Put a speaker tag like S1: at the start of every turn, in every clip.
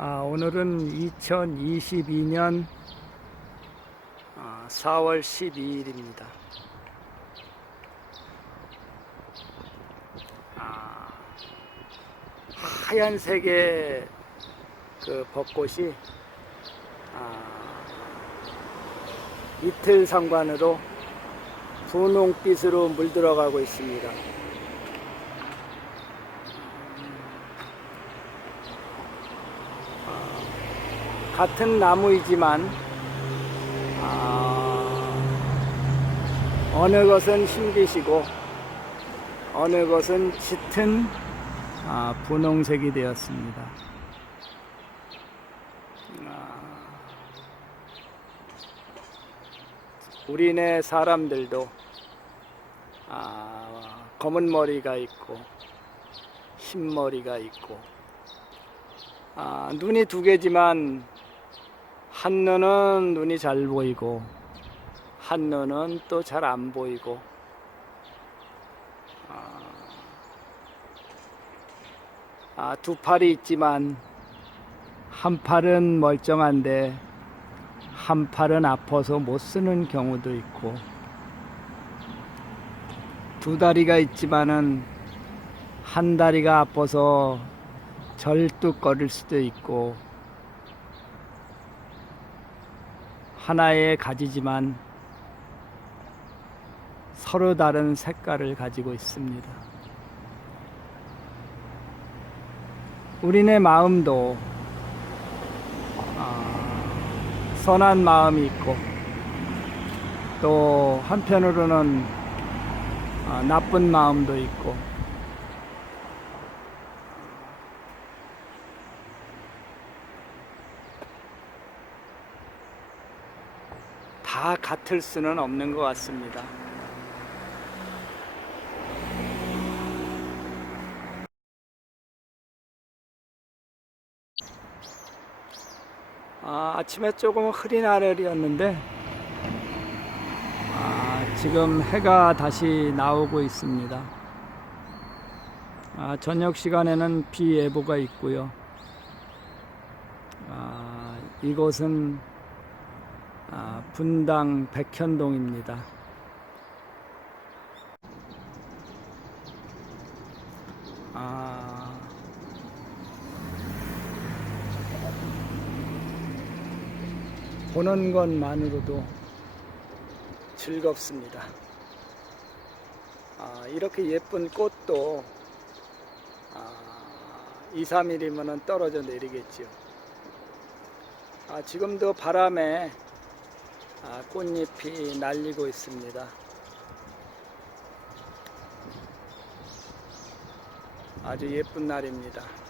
S1: 아, 오늘은 2022년 4월 12일입니다. 아, 하얀색의 그 벚꽃이 아, 이틀 상관으로 분홍빛으로 물들어가고 있습니다. 같은 나무이지만 아, 어느 것은 흰빛이고 어느 것은 짙은 아, 분홍색이 되었습니다. 아, 우리네 사람들도 아, 검은 머리가 있고 흰 머리가 있고 아, 눈이 두 개지만 한 눈은 눈이 잘 보이고 한 눈은 또 잘 안 보이고. 아, 아, 두 팔이 있지만 한 팔은 멀쩡한데 한 팔은 아파서 못 쓰는 경우도 있고 두 다리가 있지만은 한 다리가 아파서 절뚝거릴 수도 있고 하나의 가지지만 서로 다른 색깔을 가지고 있습니다. 우리네 마음도 아, 선한 마음이 있고 또 한편으로는 아, 나쁜 마음도 있고 다 같을 수는 없는 것 같습니다. 아, 아침에 조금 흐린 하늘이었는데 아, 지금 해가 다시 나오고 있습니다. 아, 저녁 시간에는 비 예보가 있고요. 아, 이곳은 아, 분당 백현동입니다. 아, 보는 것만으로도 즐겁습니다. 아, 이렇게 예쁜 꽃도 아, 2, 3일이면 떨어져 내리겠지요. 아, 지금도 바람에 아, 꽃잎이 날리고 있습니다. 아주 예쁜 날입니다.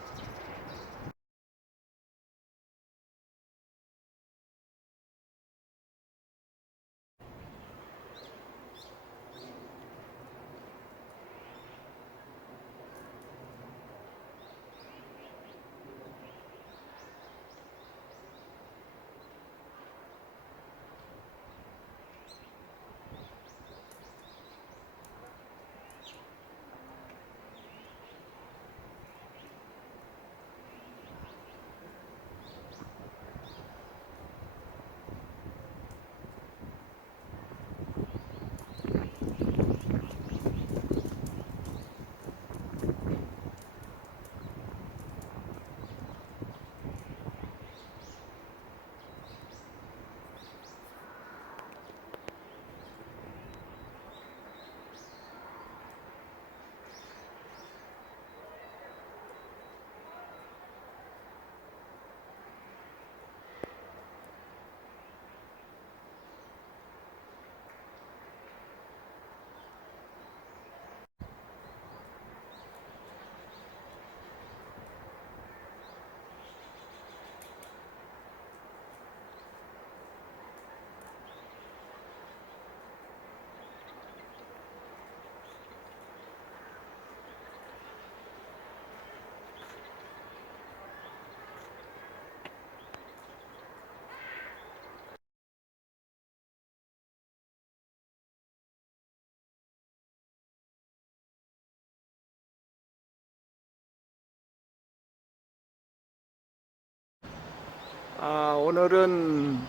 S1: 아, 오늘은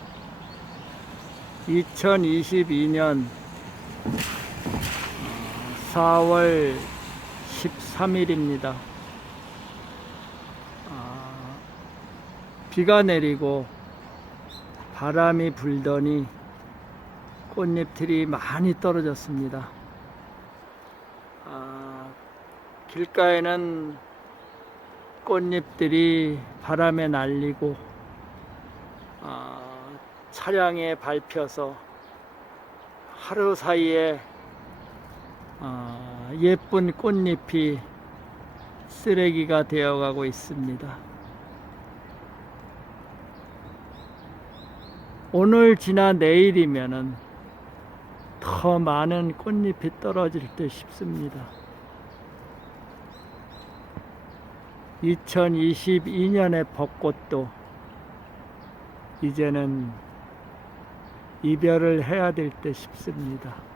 S1: 2022년 4월 13일입니다. 아, 비가 내리고 바람이 불더니 꽃잎들이 많이 떨어졌습니다. 아, 길가에는 꽃잎들이 바람에 날리고 아, 차량에 밟혀서 하루 사이에 아, 예쁜 꽃잎이 쓰레기가 되어가고 있습니다. 오늘 지나 내일이면은 더 많은 꽃잎이 떨어질 듯 싶습니다. 2022년의 벚꽃도 이제는 이별을 해야 될듯 싶습니다.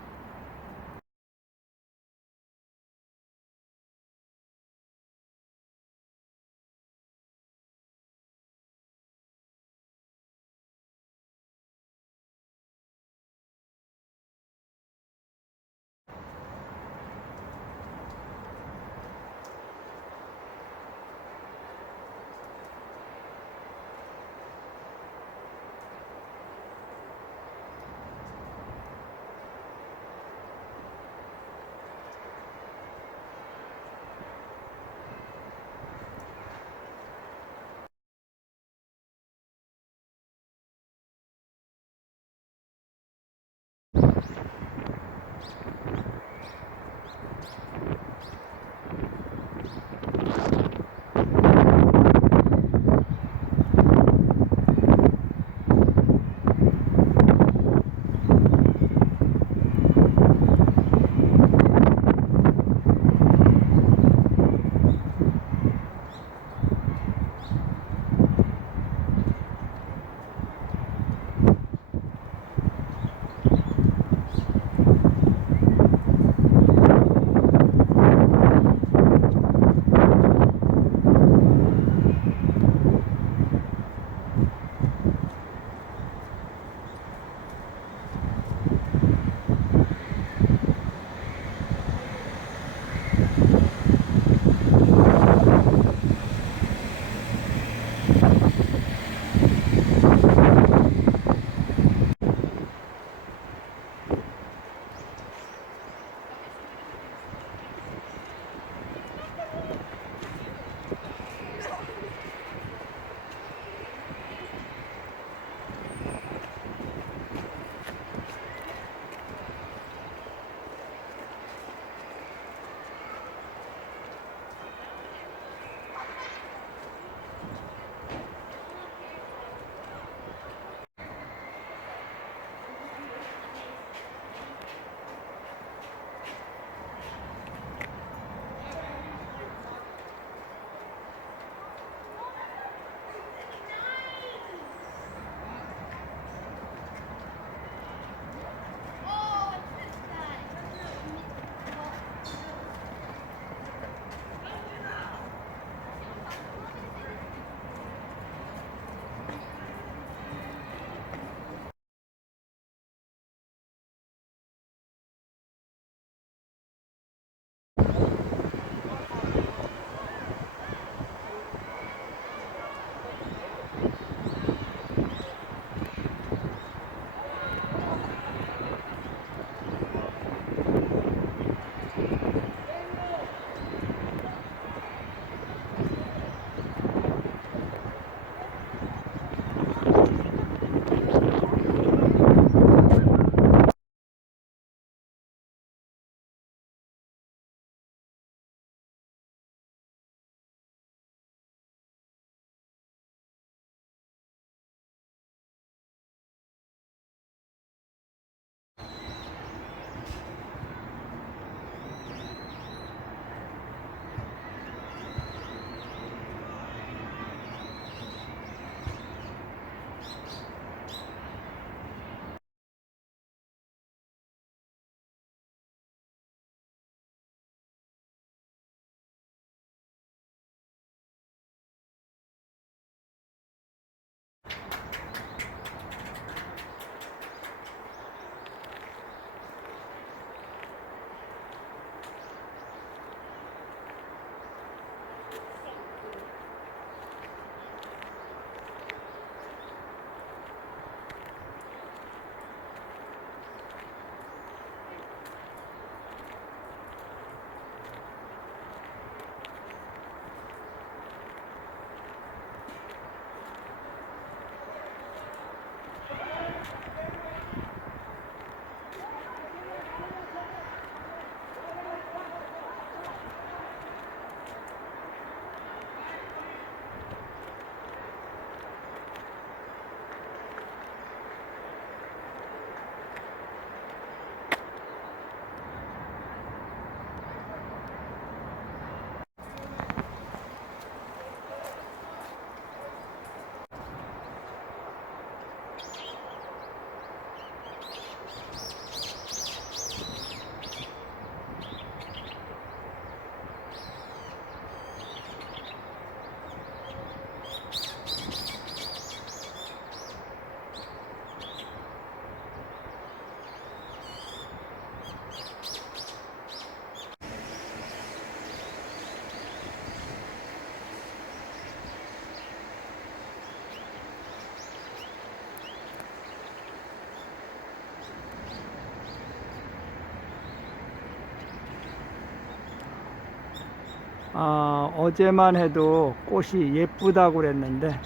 S1: 아, 어제만 해도 꽃이 예쁘다고 그랬는데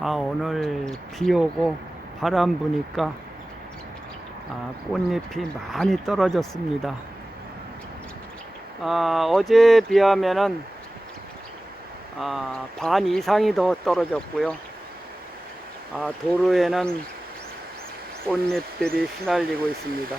S1: 아, 오늘 비 오고 바람 부니까 아, 꽃잎이 많이 떨어졌습니다. 아, 어제 비하면은 아, 반 이상이 더 떨어졌고요. 아, 도로에는 꽃잎들이 휘날리고 있습니다.